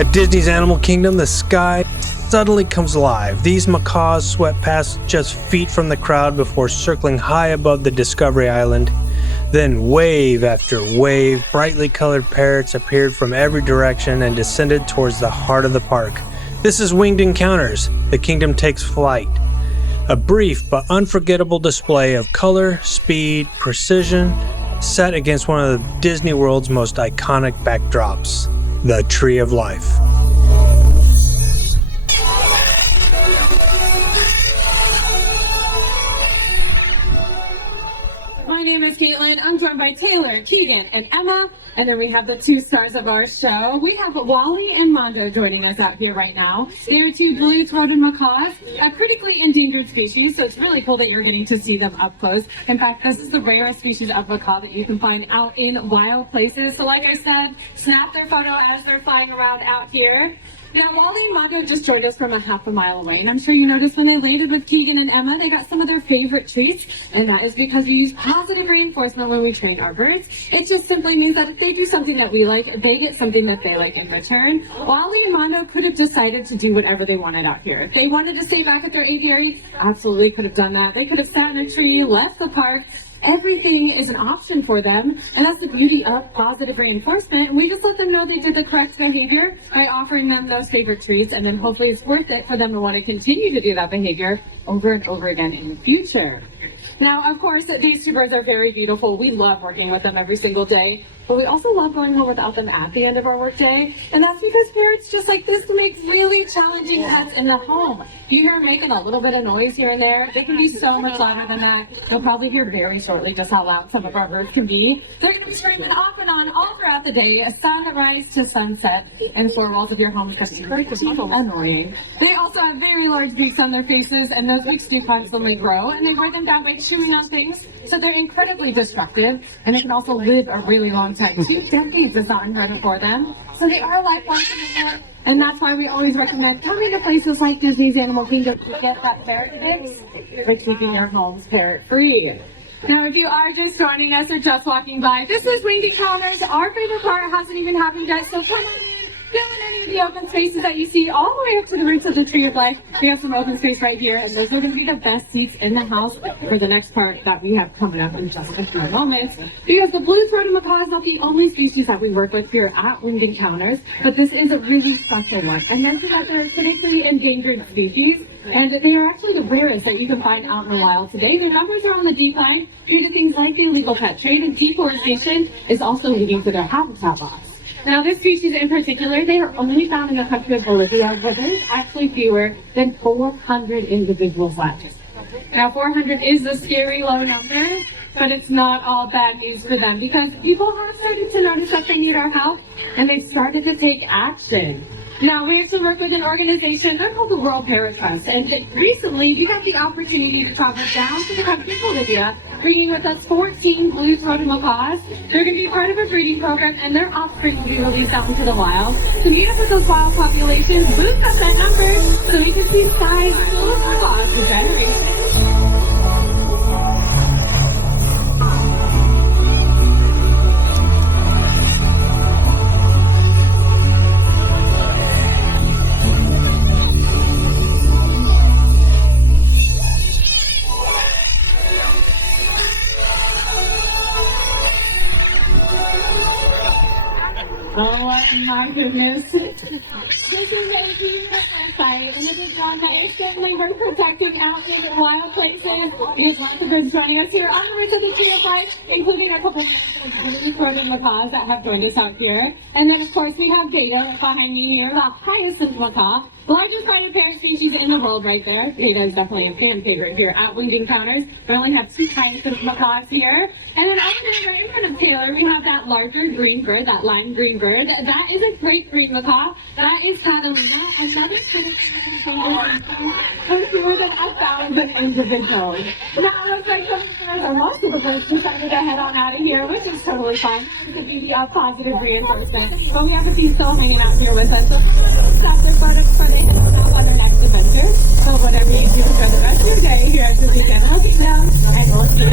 At Disney's Animal Kingdom, the sky suddenly comes alive. These macaws swept past just feet from the crowd before circling high above the Discovery Island. Then wave after wave, brightly colored parrots appeared from every direction and descended towards the heart of the park. This is Winged Encounters. The kingdom takes flight. A brief but unforgettable display of color, speed, precision, set against one of Disney World's most iconic backdrops, the Tree of Life. My name is Caitlin. I'm joined by Taylor, Keegan, and Emma. And then we have the two stars of our show. We have Wally and Mondo joining us out here right now. They are two blue-throated macaws, a critically endangered species, so it's really cool that you're getting to see them up close. In fact, this is the rarest species of macaw that you can find out in wild places. So like I said, snap their photo as they're flying around out here. Now, Wally and Mondo just joined us from a half a mile away, and I'm sure you noticed when they landed with Keegan and Emma, they got some of their favorite treats, and that is because we use positive reinforcement when we train our birds. It just simply means that if they do something that we like, they get something that they like in return. Wally and Mondo could have decided to do whatever they wanted out here. If they wanted to stay back at their aviary, absolutely could have done that. They could have sat in a tree, left the park. Everything is an option for them, and that's the beauty of positive reinforcement. And we just let them know they did the correct behavior by offering them those favorite treats, and then hopefully it's worth it for them to want to continue to do that behavior over and over again in the future. Now, of course, these two birds are very beautiful. We love working with them every single day, but we also love going home without them at the end of our workday. And that's because birds just like this make really challenging pets in the home. You hear them making a little bit of noise here and there. They can be so much louder than that. You'll probably hear very shortly just how loud some of our birds can be. They're going to be screaming off and on all throughout the day, sunrise to sunset, and four walls of your home because it's pretty annoying. They also have very large beaks on their faces, and those beaks do constantly grow, and they wear them down by chewing on things, so they're incredibly destructive, and they can also live a really long time. 2 decades is not unheard of for them, so they are lifelong commitment, and that's why we always recommend coming to places like Disney's Animal Kingdom to get that ferret fix for keeping your homes parrot-free. Now, if you are just joining us or just walking by, this is Winged Encounters. Our favorite part hasn't even happened yet, so come on in. Fill in any of the open spaces that you see all the way up to the roots of the Tree of Life. We have some open space right here, and those are going to be the best seats in the house for the next part that we have coming up in just a few moments. Because the blue-throated macaw is not the only species that we work with here at Winged Encounters, but this is a really special one. And mention that they're a critically endangered species, and they are actually the rarest that you can find out in the wild today. Their numbers are on the decline due to things like the illegal pet trade, and deforestation is also leading to their habitat loss. Now, this species in particular, they are only found in the country of Bolivia, where there's actually fewer than 400 individuals left. Now, 400 is a scary low number, but it's not all bad news for them, because people have started to notice that they need our help, and they've started to take action. Now, we actually work with an organization, they're called the World Parrot Trust, and recently we got the opportunity to travel down to the country of Bolivia, bringing with us 14 blue-throated macaws. They're going to be part of a breeding program, and their offspring will be released out into the wild to meet up with those wild populations, boost up that number, so we can see skies full of macaws for generations. Oh my goodness. This is a beautiful sight, and it is one that is certainly worth protecting out in wild places. There's lots of birds joining us here on the roots of the Tree of Life, including a couple of blue-throated macaws that have joined us out here. And then, of course, we have Beta behind me here, the hyacinth macaw. The largest spotted parrot species in the world right there. Beta is definitely a fan favorite here at Winged Encounters. We only have 2 hyacinth macaws here. And then over there right in front of Taylor, we have that larger green bird, that lime green bird. That is a great green macaw. That is Catalina, another of more than 1,000 individuals. Now, it looks like some of the birds, or most of the birds, decided to head on out of here, which is totally fine. It could be the positive reinforcement. But we have a few still hanging out here with us. So stop their products for they head out on their next adventure. So whatever you do, enjoy the rest of your day here at Disney's Animal Kingdom. And we'll see you.